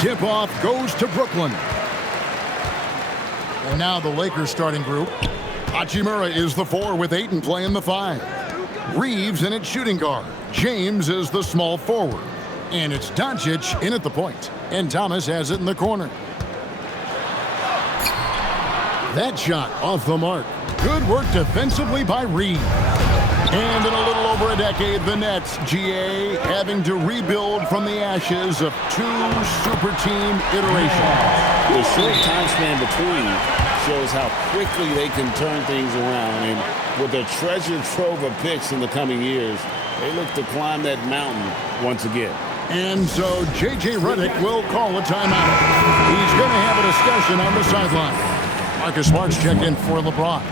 Tip-off goes to Brooklyn. And now the Lakers starting group. Hachimura is the 4 with Ayton playing the 5. Reeves in at shooting guard. James is the small forward. And it's Doncic in at the point. And Thomas has it in the corner. That shot off the mark. Good work defensively by Reeves. And in a little over a decade, the Nets, GA, having to rebuild from the ashes of 2 super team iterations. The short time span between shows how quickly they can turn things around. And with a treasure trove of picks in the coming years, they look to climb that mountain once again. And so J.J. Redick will call a timeout. He's going to have a discussion on the sideline. Marcus Smart's checked in for LeBron.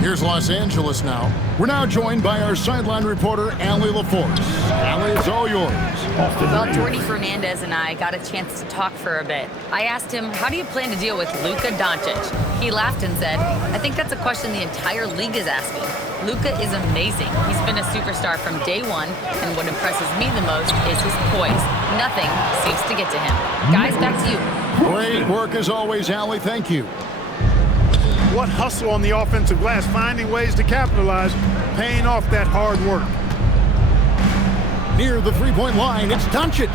Here's Los Angeles now. We're now joined by our sideline reporter, Allie LaForce. Allie, it's all yours. Well, Jordy Fernandez and I got a chance to talk for a bit. I asked him, how do you plan to deal with Luka Doncic? He laughed and said, I think that's a question the entire league is asking. Luka is amazing. He's been a superstar from day one, and what impresses me the most is his poise. Nothing seems to get to him. Guys, back to you. Great work as always, Allie. Thank you. What hustle on the offensive glass, finding ways to capitalize, paying off that hard work. Near the three-point line, it's Doncic.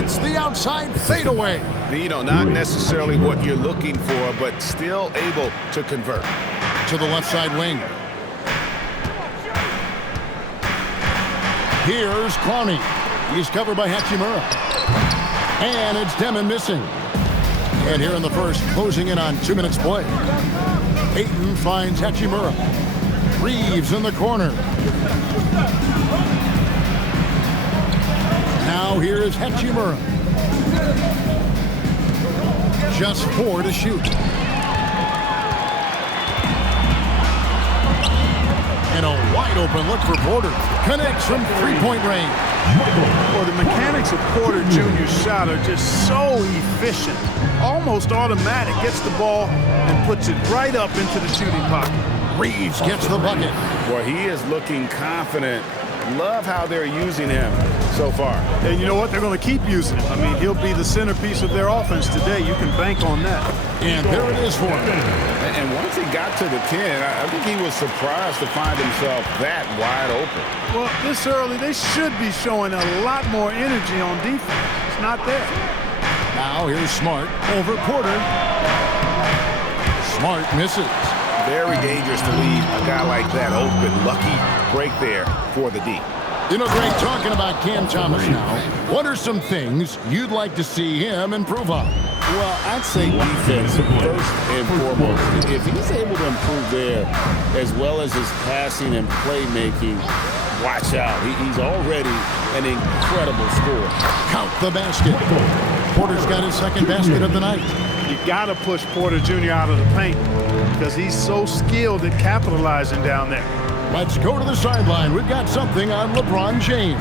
It's the outside fadeaway. You know, not necessarily what you're looking for, but still able to convert. To the left side wing. Here's Clowney. He's covered by Hachimura. And it's Demon missing. And here in the first, closing in on 2 minutes play. Ayton finds Hachimura. Reeves in the corner. Now here is Hachimura. Just 4 to shoot. And a wide open look for Porter. Connects from three-point range. Well, the mechanics of Porter Jr.'s shot are just so efficient. Almost automatic. Gets the ball and puts it right up into the shooting pocket. Reeves gets the bucket. Boy, he is looking confident. Love how they're using him so far. And you know what? They're going to keep using him. I mean, he'll be the centerpiece of their offense today. You can bank on that. And there it is for him. And once he got to the 10, I think he was surprised to find himself that wide open. Well, this early, they should be showing a lot more energy on defense. It's not there. Now here's Smart over Porter. Smart misses. Very dangerous to leave a guy like that open. Lucky break there for the D. You know, Greg, talking about Cam Thomas now, what are some things you'd like to see him improve on? Well, I'd say defense first and foremost. If he's able to improve there, as well as his passing and playmaking, watch out. He's already an incredible scorer. Count the basket. Porter's got his second basket of the night. You got to push Porter Jr. out of the paint because he's so skilled at capitalizing down there. Let's go to the sideline. We've got something on LeBron James.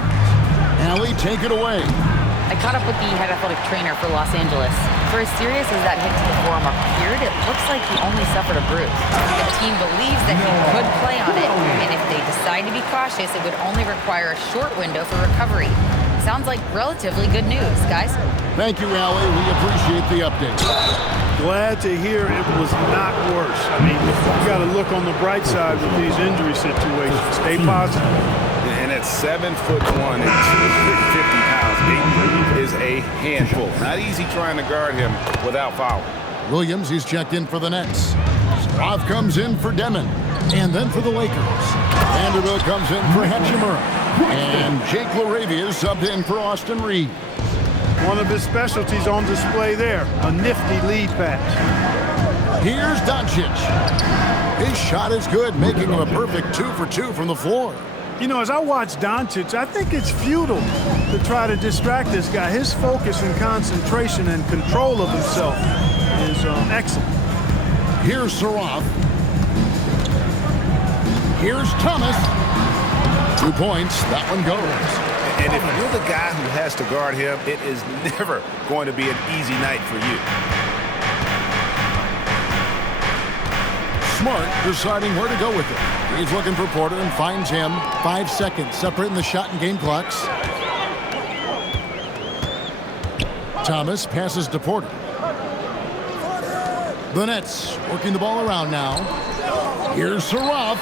Allie, take it away. I caught up with the head athletic trainer for Los Angeles. For as serious as that hit to the forearm appeared, it looks like he only suffered a bruise. The team believes that he could play on it, and if they decide to be cautious, it would only require a short window for recovery. Sounds like relatively good news, guys. Thank you, Allie. We appreciate the update. Glad to hear it was not worse. I mean, you got to look on the bright side with these injury situations. Stay positive. And at 7'1" and 250 pounds, Ayton is a handful. Not easy trying to guard him without fouling. Williams, he's checked in for the Nets. Roth comes in for Demon. And then for the Lakers. Vanderbilt comes in for Hachimura. And Jake LaRavia is subbed in for Austin Reeves. One of his specialties on display there, a nifty lead pass. Here's Doncic. His shot is good, making him a perfect 2 for 2 from the floor. You know, as I watch Doncic, I think it's futile to try to distract this guy. His focus and concentration and control of himself is excellent. Here's Saroff. Here's Thomas. 2 points. That one goes. And if you're the guy who has to guard him, it is never going to be an easy night for you. Smart deciding where to go with it. He's looking for Porter and finds him. 5 seconds separating the shot and game clocks. Thomas passes to Porter. The Nets working the ball around now. Here's Saraf.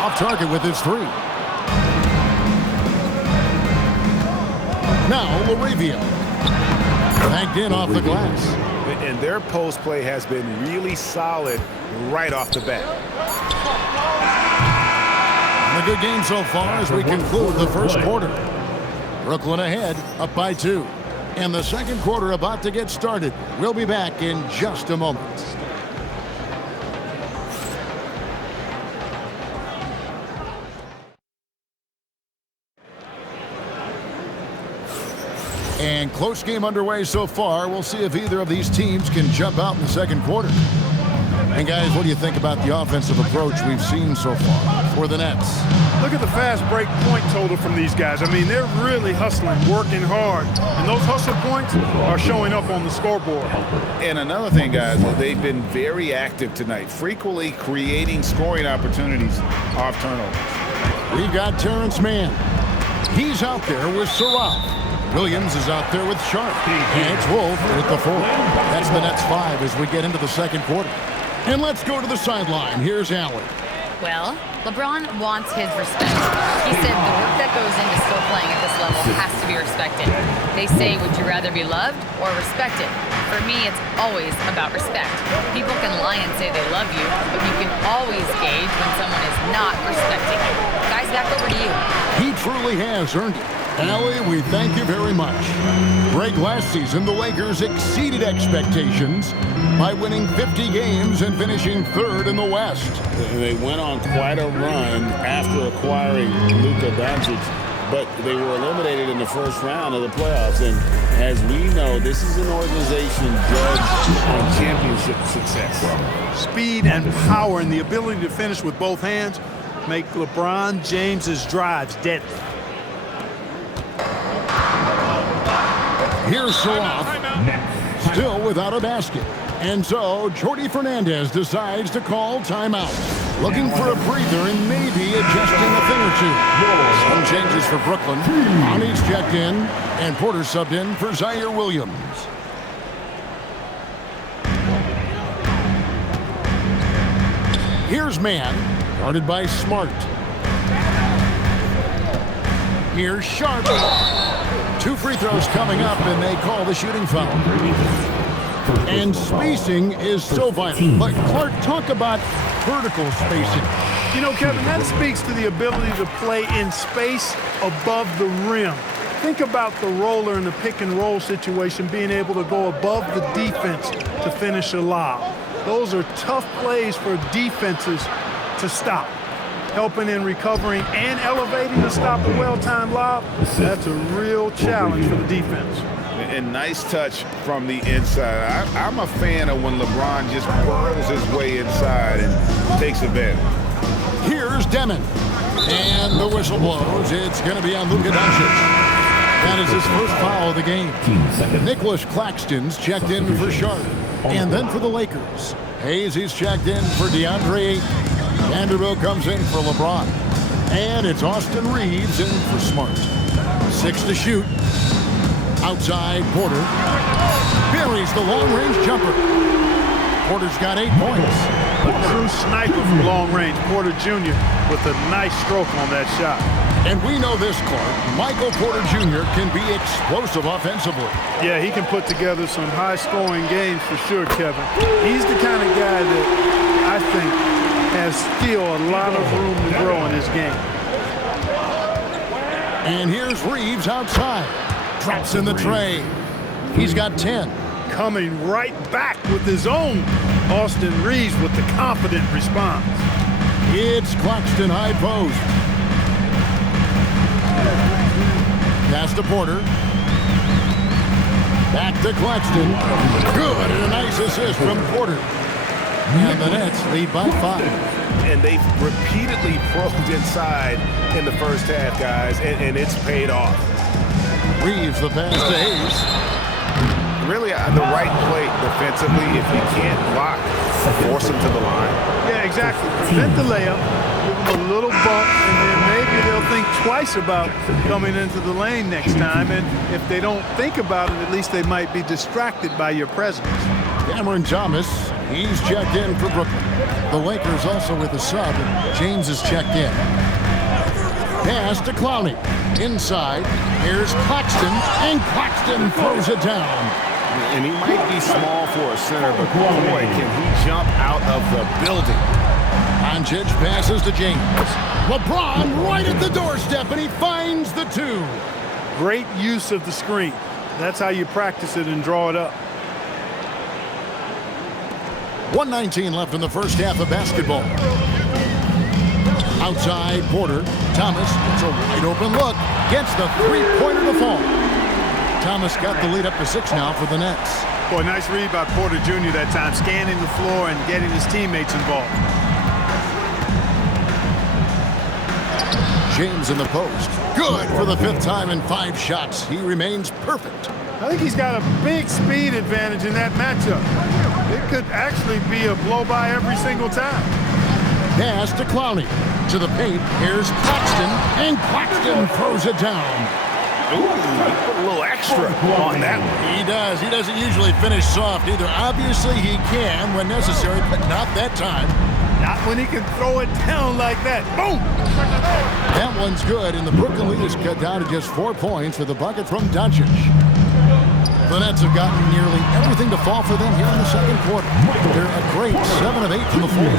Off target with his three. Now Laravia. Banked in off the glass. And their post play has been really solid right off the bat. And a good game so far as we conclude the first quarter. Brooklyn ahead, up by 2. And the second quarter about to get started. We'll be back in just a moment. And close game underway so far. We'll see if either of these teams can jump out in the second quarter. And guys, what do you think about the offensive approach we've seen so far for the Nets? Look at the fast break point total from these guys. I mean, they're really hustling, working hard. And those hustle points are showing up on the scoreboard. And another thing, guys, they've been very active tonight, frequently creating scoring opportunities off turnovers. We've got Terrence Mann. He's out there with Saraf. Williams is out there with Sharp. And it's Wolf at the 4. That's the Nets 5 as we get into the second quarter. And let's go to the sideline. Here's Allen. Well, LeBron wants his respect. He said the work that goes into still playing at this level has to be respected. They say, would you rather be loved or respected? For me, it's always about respect. People can lie and say they love you, but you can always gauge when someone is not respecting you. Guys, back over to you. He truly has earned it. Allie, we thank you very much. Break last season, the Lakers exceeded expectations by winning 50 games and finishing 3rd in the West. They went on quite a run after acquiring Luka Doncic, but they were eliminated in the first round of the playoffs. And as we know, this is an organization judged on championship success. Speed and power and the ability to finish with both hands make LeBron James's drives deadly. Here's Saraf, still without a basket. And so, Jordi Fernandez decides to call timeout. Looking for a breather and maybe adjusting a thing or two. Some changes for Brooklyn. Ani's checked in, and Porter subbed in for Zaire Williams. Here's Mann, guarded by Smart. Here's Sharp. 2 free throws coming up, and they call the shooting foul. And spacing is so vital. But Clark, talk about vertical spacing. You know, Kevin, that speaks to the ability to play in space above the rim. Think about the roller in the pick and roll situation, being able to go above the defense to finish a lob. Those are tough plays for defenses to stop. Helping in recovering and elevating to stop a well-timed lob, that's a real challenge for the defense. And nice touch from the inside. I'm a fan of when LeBron just burrows his way inside and takes advantage. Here's Demon. And the whistle blows. It's going to be on Luka Doncic. That is his first foul of the game. Nicholas Claxton's checked in for Sharp. And then for the Lakers, Hayes is checked in for DeAndre Ayton. Vanderbilt comes in for LeBron. And it's Austin Reeves in for Smart. 6 to shoot. Outside, Porter buries the long-range jumper. Porter's got 8 points. A true sniper from long range, Porter Jr. with a nice stroke on that shot. And we know this, Clark. Michael Porter Jr. can be explosive offensively. Yeah, he can put together some high-scoring games for sure, Kevin. He's the kind of guy that I think has still a lot of room to grow in his game. And here's Reeves outside. Drops in the tray. He's got 10. Coming right back with his own. Austin Reeves with the confident response. It's Claxton high post. Pass to Porter. Back to Claxton. Good, and a nice assist from Porter. And the Nets lead by 5. And they've repeatedly probed inside in the first half, guys, and it's paid off. Reeves the pass to Hayes. Really the right play defensively. If you can't block, force him to the line. Yeah, exactly. Prevent the layup, give him a little bump, and then maybe they'll think twice about coming into the lane next time. And if they don't think about it, at least they might be distracted by your presence. Cameron Thomas, he's checked in for Brooklyn. The Lakers also with a sub. James is checked in. Pass to Clowney. Inside, here's Claxton, and Claxton throws it down. And he might be small for a center, but boy, can he jump out of the building. Doncic passes to James. LeBron right at the doorstep, and he finds the two. Great use of the screen. That's how you practice it and draw it up. 1:19 left in the first half of basketball. Outside, Porter. Thomas gets a wide open look. Gets the three-pointer to fall. Thomas got the lead up to 6 now for the Nets. Boy, nice read by Porter Jr. that time, scanning the floor and getting his teammates involved. James in the post. Good for the 5th time in 5 shots. He remains perfect. I think he's got a big speed advantage in that matchup. It could actually be a blow-by every single time. Pass to Clowney. To the paint, here's Claxton, and Claxton throws it down. Ooh, he put a little extra on that one. He does. He doesn't usually finish soft either. Obviously, he can when necessary, but not that time. Not when he can throw it down like that. Boom! That one's good, and the Brooklyn lead is cut down to just 4 points with a bucket from Doncic. The Nets have gotten nearly everything to fall for them here in the second quarter. They're a great 7 of 8 from the floor.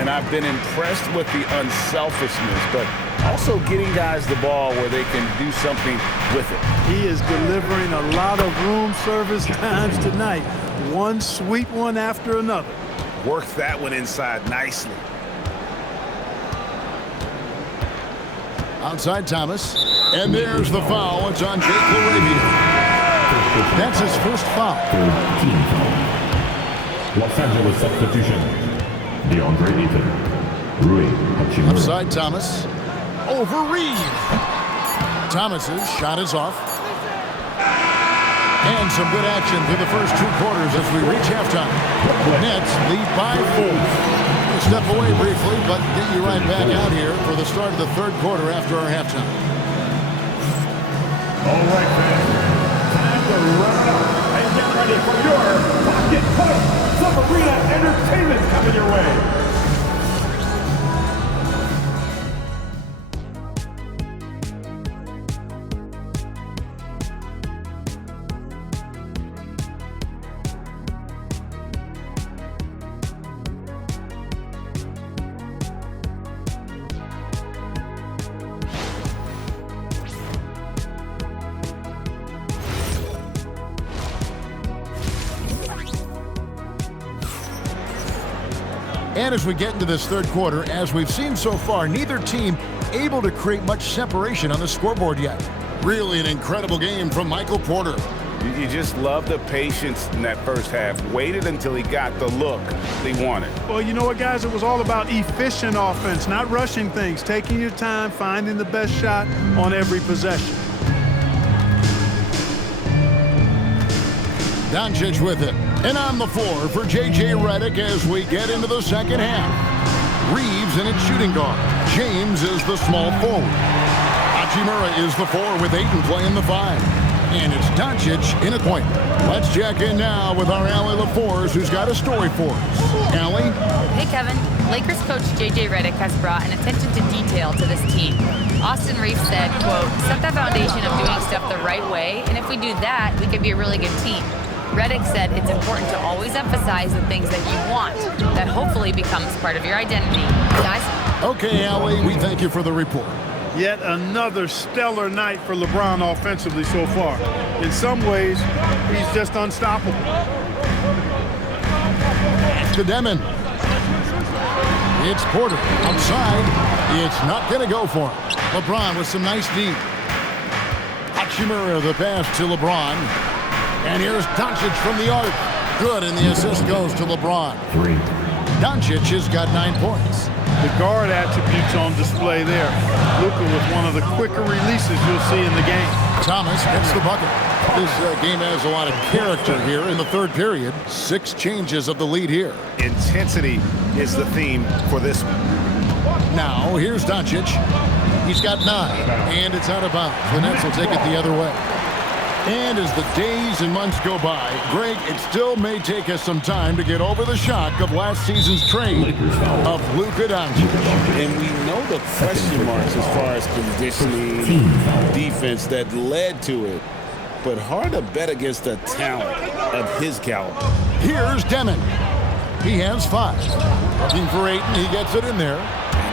And I've been impressed with the unselfishness, but also getting guys the ball where they can do something with it. He is delivering a lot of room service times tonight. One sweet one after another. Worked that one inside nicely. Outside Thomas. And there's the foul. It's on Jake LaRavia. That's his first foul. Los Angeles substitution. DeAndre Ayton. Rui Hachimura. Upside Thomas. Over Reeve. Thomas's shot is off. And some good action through the first 2 quarters as we reach halftime. Nets lead by 4. We'll step away briefly, but get you right back out here for the start of the 3rd quarter after our halftime. All right, fans. Time to run it up and get ready for your pocket push. Some arena entertainment coming your way. And as we get into this 3rd quarter, as we've seen so far, neither team able to create much separation on the scoreboard yet. Really an incredible game from Michael Porter. You just love the patience in that first half. Waited until he got the look they wanted. Well, you know what, guys? It was all about efficient offense, not rushing things, taking your time, finding the best shot on every possession. Doncic with it. And on the floor for J.J. Redick as we get into the second half. Reeves in its shooting guard. James is the small forward. Hachimura is the 4 with Ayton playing the 5. And it's Doncic in at point. Let's check in now with our Allie LaForce, who's got a story for us. Allie? Hey, Kevin. Lakers coach J.J. Redick has brought an attention to detail to this team. Austin Reeves said, quote, set the foundation of doing stuff the right way, and if we do that, we could be a really good team. Redick said it's important to always emphasize the things that you want. That hopefully becomes part of your identity. Guys? Okay, Allie, we thank you for the report. Yet another stellar night for LeBron offensively so far. In some ways, he's just unstoppable. To Demon. It's Porter outside. It's not going to go for him. LeBron with some nice D. Hachimura the pass to LeBron. And here's Doncic from the arc. Good, and the assist goes to LeBron. 3. Doncic has got 9 points. The guard attributes on display there. Luka with one of the quicker releases you'll see in the game. Thomas gets the bucket. This game has a lot of character here in the 3rd period. 6 changes of the lead here. Intensity is the theme for this one. Now, here's Doncic. He's got 9, and it's out of bounds. The Nets will take it the other way. And as the days and months go by, Greg, it still may take us some time to get over the shock of last season's trade of Luka Doncic. And we know the question marks as far as conditioning, defense that led to it. But hard to bet against the talent of his caliber. Here's Demon. He has 5. Looking for 8, and he gets it in there.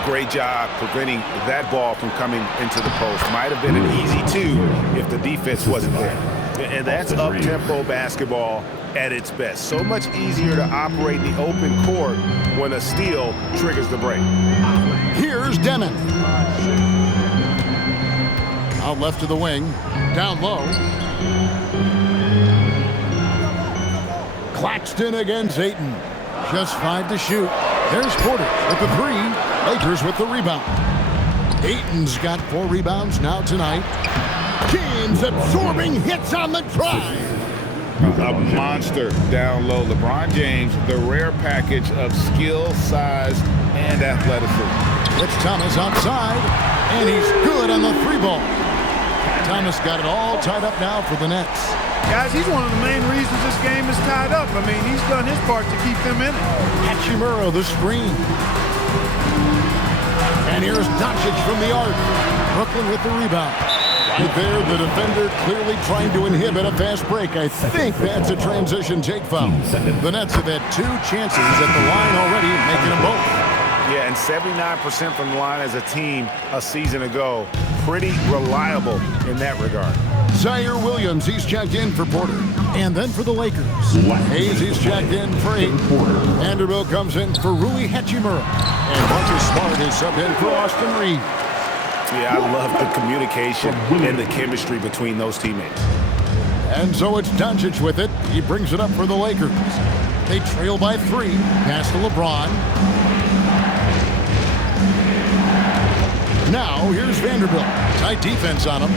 Great job preventing that ball from coming into the post. Might have been an easy 2 if the defense wasn't there. And that's up-tempo basketball at its best. So much easier to operate the open court when a steal triggers the break. Here's Demon. Out left to the wing. Down low. Claxton against Ayton. Just 5 to shoot. There's Porter with the 3. Lakers with the rebound. Ayton's got 4 rebounds now tonight. James absorbing hits on the drive. A monster down low. LeBron James, the rare package of skill, size, and athleticism. It's Thomas outside, and he's good on the 3 ball. Thomas got it all tied up now for the Nets. Guys, he's one of the main reasons this game is tied up. I mean, he's done his part to keep them in it. Hachimura, the screen. And here's Doncic from the arc. Brooklyn with the rebound. Right there, the defender clearly trying to inhibit a fast break. I think that's a transition take foul. The Nets have had 2 chances at the line already, making them both. Yeah, and 79% from the line as a team a season ago. Pretty reliable in that regard. Zaire Williams, he's checked in for Porter. And then for the Lakers, Hayes, he's checked in for 8. Vanderbilt comes in for Rui Hachimura. And Marcus Smart is subbed in for Austin Reeves. Yeah, I love the communication and the chemistry between those teammates. And so it's Doncic with it. He brings it up for the Lakers. They trail by 3. Pass to LeBron. Now, here's Vanderbilt. Tight defense on him.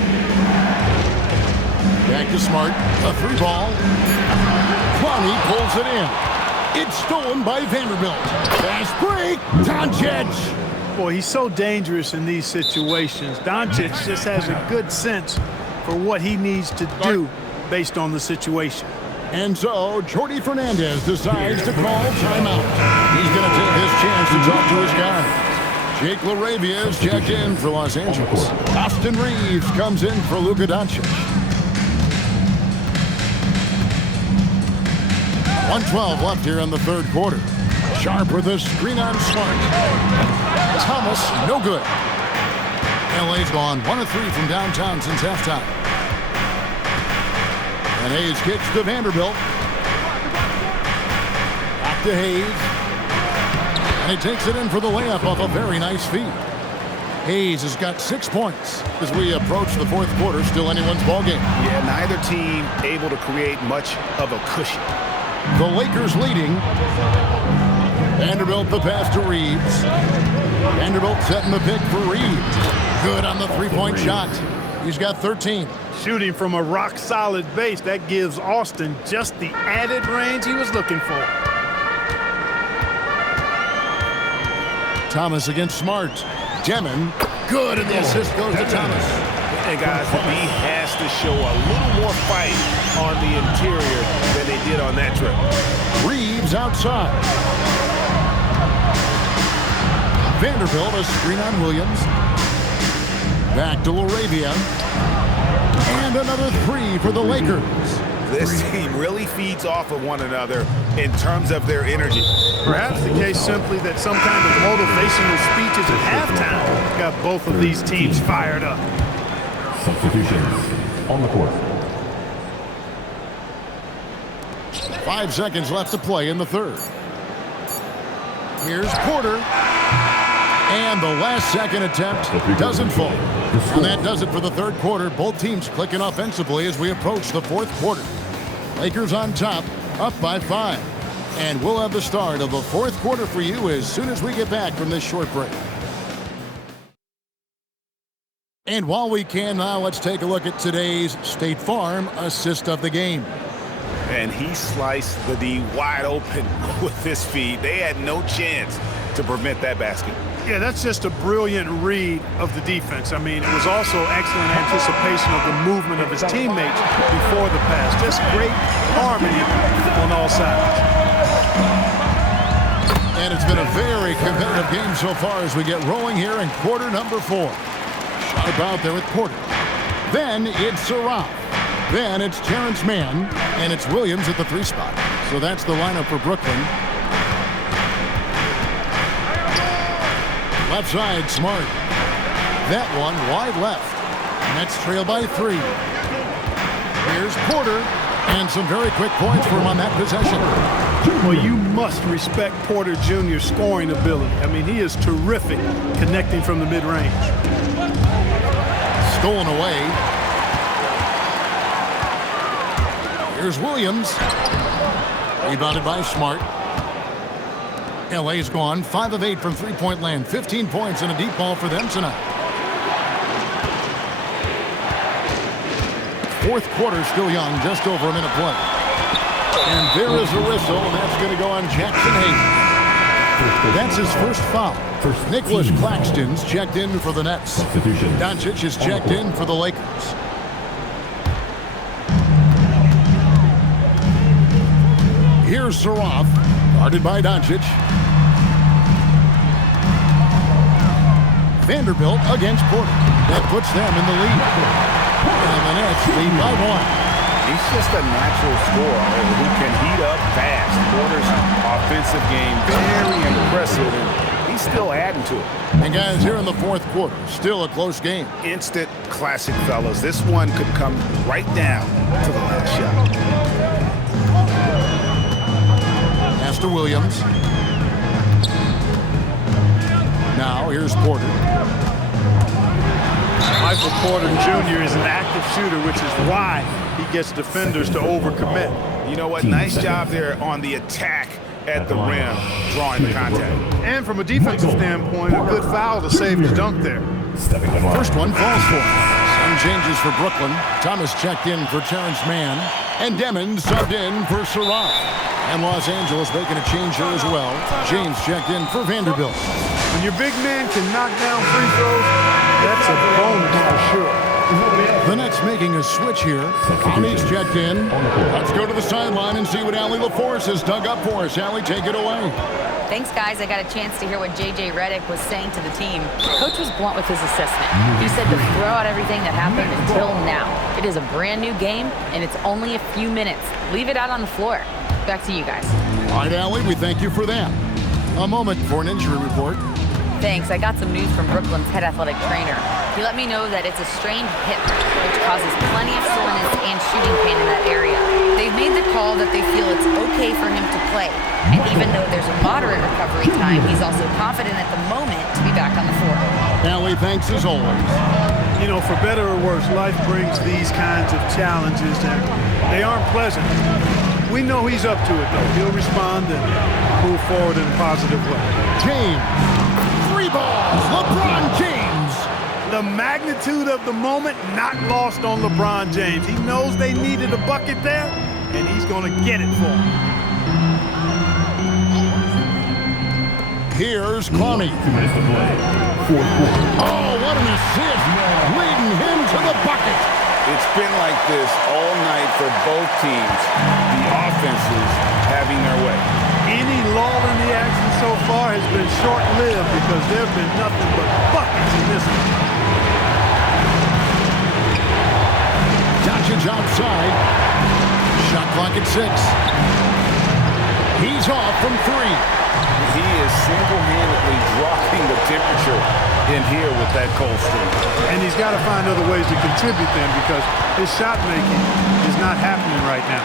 Back to Smart. A 3 ball. Kwani pulls it in. It's stolen by Vanderbilt. Fast break. Doncic. Boy, he's so dangerous in these situations. Doncic just has a good sense for what he needs to do based on the situation. And so, Jordi Fernandez decides to call timeout. He's going to take his chance to talk to his guy. Jake LaRavia is checked in for Los Angeles. Austin Reeves comes in for Luka Doncic. 1:12 left here in the 3rd quarter. Sharp with a screen on Smart. Thomas, no good. LA's gone 1 of 3 from downtown since halftime. And Hayes kicks to Vanderbilt. Back to Hayes. And he takes it in for the layup off a very nice feed. Hayes has got 6 points as we approach the 4th quarter. Still anyone's ballgame. Yeah, neither team able to create much of a cushion. The Lakers leading. Vanderbilt the pass to Reeves. Vanderbilt setting the pick for Reeves. Good on the 3-point shot. He's got 13. Shooting from a rock-solid base, that gives Austin just the added range he was looking for. Thomas against Smart. Demon, good, and the assist goes to Thomas. And guys, he has to show a little more fight on the interior than they did on that trip. Reeves outside. Vanderbilt, a screen on Williams. Back to LaRavia. And another 3 for the Lakers. This team really feeds off of one another in terms of their energy. Perhaps the case simply that some kind of motivational speeches at halftime got both of these teams fired up. Substitutions on the court. 5 seconds left to play in the 3rd. Here's Porter. And the last second attempt doesn't fall. And that does it for the 3rd quarter. Both teams clicking offensively as we approach the 4th quarter. Lakers on top, up by 5. And we'll have the start of the 4th quarter for you as soon as we get back from this short break. And while we can now, let's take a look at today's State Farm assist of the game. And he sliced the D wide open with this feed. They had no chance to prevent that basket. Yeah, that's just a brilliant read of the defense. I mean, it was also excellent anticipation of the movement of his teammates before the pass. Just great harmony on all sides. And it's been a very competitive game so far as we get rolling here in quarter number 4. Shot about there with Porter. Then it's Saraf. Then it's Terrence Mann. And it's Williams at the 3 spot. So that's the lineup for Brooklyn. Left side, Smart. That one wide left. Nets trail by 3. Here's Porter. And some very quick points for him on that possession. Well, you must respect Porter Jr.'s scoring ability. I mean, he is terrific connecting from the mid-range. Stolen away. Here's Williams. Rebounded by Smart. LA's gone 5 of 8 from three-point land. 15 points and a deep ball for them tonight. Fourth quarter still young, just over a minute play. And there is a whistle, and that's going to go on Jackson Hayes. That's his first foul. Nicholas Claxton's checked in for the Nets. Doncic is checked in for the Lakers. Here's Saraf, guarded by Doncic. Vanderbilt against Porter. That puts them in the lead. And the Nets lead by 1. He's just a natural scorer who can heat up fast. Porter's offensive game very impressive, and he's still adding to it. And guys, here in the fourth quarter, still a close game. Instant classic, fellas. This one could come right down to the last shot. Pass to Williams. Now here's Porter. Michael Porter Jr. is an active shooter, which is why he gets defenders to overcommit. You know what? Nice job there on the attack at the rim, drawing the contact. And from a defensive standpoint, a good foul to save his dunk there. First one falls for him. Some changes for Brooklyn. Thomas checked in for Terrence Mann. And Demon subbed in for Saraf. And Los Angeles making a change here as well. James checked in for Vanderbilt. When your big man can knock down free throws, that's a bonus for sure. The Nets making a switch here. Connie's checked in. Let's go to the sideline and see what Allie LaForce has dug up for us. Allie, take it away. Thanks, guys. I got a chance to hear what J.J. Redick was saying to the team. Coach was blunt with his assessment. He said to throw out everything that happened until now. It is a brand new game, and it's only a few minutes. Leave it out on the floor. Back to you guys. All right, Allie, we thank you for that. A moment for an injury report. Thanks. I got some news from Brooklyn's head athletic trainer. He let me know that it's a strained hip, which causes plenty of soreness and shooting pain in that area. They've made the call that they feel it's okay for him to play. And even though there's a moderate recovery time, he's also confident at the moment to be back on the floor. Allie, thanks as always. You know, for better or worse, life brings these kinds of challenges, and they aren't pleasant. We know he's up to it, though. He'll respond and move forward in a positive way. James. 3 balls. LeBron James. The magnitude of the moment not lost on LeBron James. He knows they needed a bucket there, and he's going to get it for them. Here's Connie. Oh, what an assist. Leading him to the bucket. It's been like this all night for both teams. The offenses having their way. Any lull in the action so far has been short-lived because there have been nothing but buckets in this one. Doncic outside. Shot clock at 6. He's off from 3. He is single-handedly dropping the temperature in here with that cold streak. And he's got to find other ways to contribute then because his shot making is not happening right now.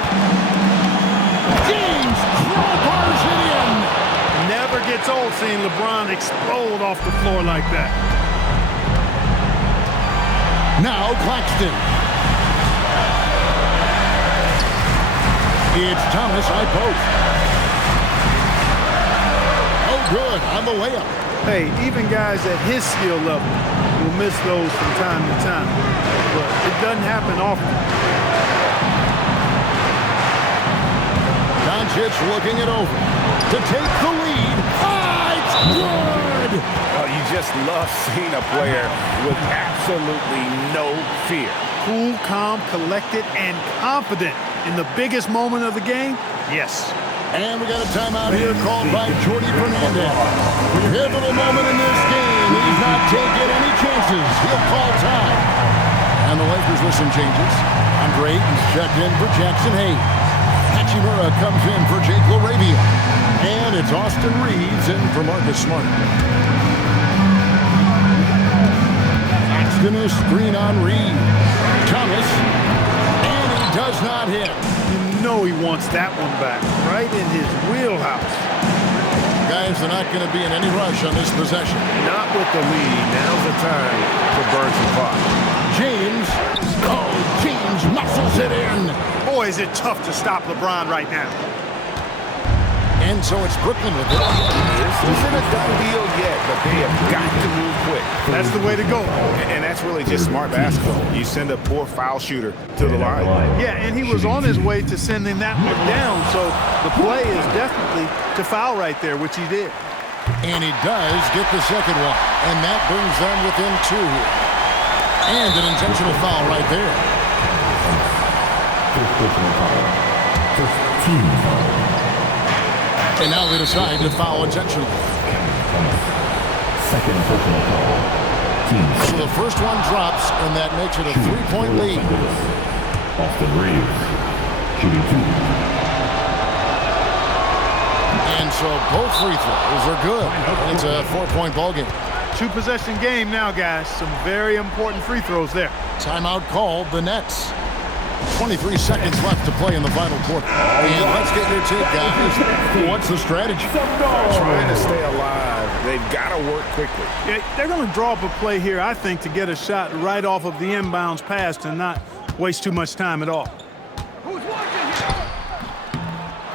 James crowbars it in. Never gets old seeing LeBron explode off the floor like that. Now Claxton. It's Thomas high post. Oh, good on the layup. Hey, even guys at his skill level will miss those from time to time, but it doesn't happen often. Doncic looking it over to take the lead. Ah, it's good! good. You just love seeing a player with absolutely no fear. Cool, calm, collected, and confident in the biggest moment of the game? Yes. And we got a timeout here called by Jordy Fernandez. Pivotal moment in this game. He's not taking any chances. He'll call time. And the Lakers with some changes. Andre Ayton's checked in for Jackson Hayes. Hachimura comes in for Jake LaRavia. And it's Austin Reeves in for Marcus Smart. Paxton is screen on Reeves. Thomas. And he does not hit. You know he wants that one back, right in his wheelhouse. Guys, they're not going to be in any rush on this possession. Not with the lead. Now's the time to burn some clock. James. Oh, James muscles it in. Boy, is it tough to stop LeBron right now. And so it's Brooklyn with it. This isn't a done deal yet, but they have got to move quick. That's the way to go. And that's really just smart basketball. You send a poor foul shooter to the line. Yeah, and he was on his way to sending that one down, so the play is definitely to foul right there, which he did. And he does get the second one. And that brings them within two here. And an intentional foul right there. First personal foul. First team foul. And now they decide to foul intentionally. Second personal foul. Team. So the first one drops, and that makes it a three-point lead. Austin Reeves. Shooting two. And so both free throws are good. And it's a four-point ball game. Two-possession game now, guys. Some very important free throws there. Timeout called the Nets. 23 seconds left to play in the final quarter. And let's get your take, guys. What's the strategy? Trying to stay alive. They've got to work quickly. Yeah, they're going to draw up a play here, I think, to get a shot right off of the inbounds pass and not waste too much time at all.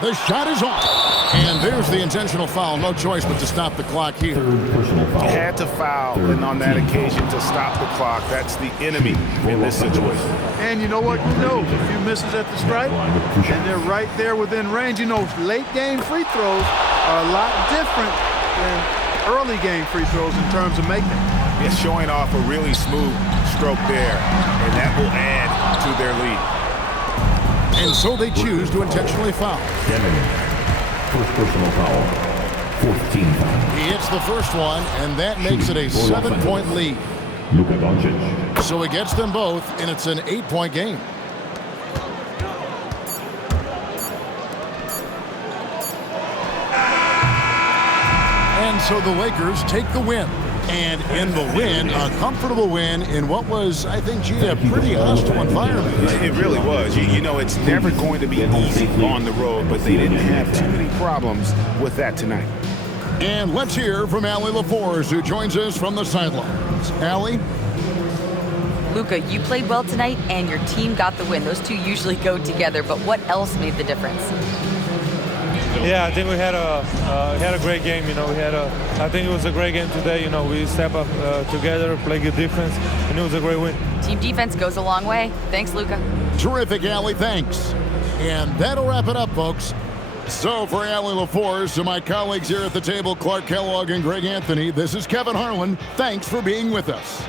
The shot is off. And there's the intentional foul. No choice but to stop the clock here. Had to foul, and on that occasion to stop the clock. That's the enemy in this situation. And you know what? Who knows? A few misses at the stripe, and they're right there within range. You know, late-game free throws are a lot different than early-game free throws in terms of making. It's showing off a really smooth stroke there, and that will add to their lead. And so they choose to intentionally foul. First personal foul. 14 foul. He hits the first one, and that makes it a 7-point lead. Luka Doncic. So he gets them both, and it's an 8-point game. And so the Lakers take the win. And in the win, a comfortable win in what was, I think, gee, a pretty hostile environment. It really was. You know, it's never going to be easy on the road, but they didn't have too many problems with that tonight. And let's hear from Allie LaForce, who joins us from the sidelines. Allie? Luka, you played well tonight, and your team got the win. Those two usually go together, but what else made the difference? Yeah, I think we had a great game. You know, I think it was a great game today. You know, we step up together, play good defense, and it was a great win. Team defense goes a long way. Thanks, Luka. Terrific, Allie. Thanks. And that'll wrap it up, folks. So for Allie LaForce and my colleagues here at the table, Clark Kellogg and Greg Anthony, this is Kevin Harlan. Thanks for being with us.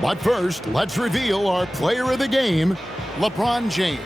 But first, let's reveal our player of the game, LeBron James.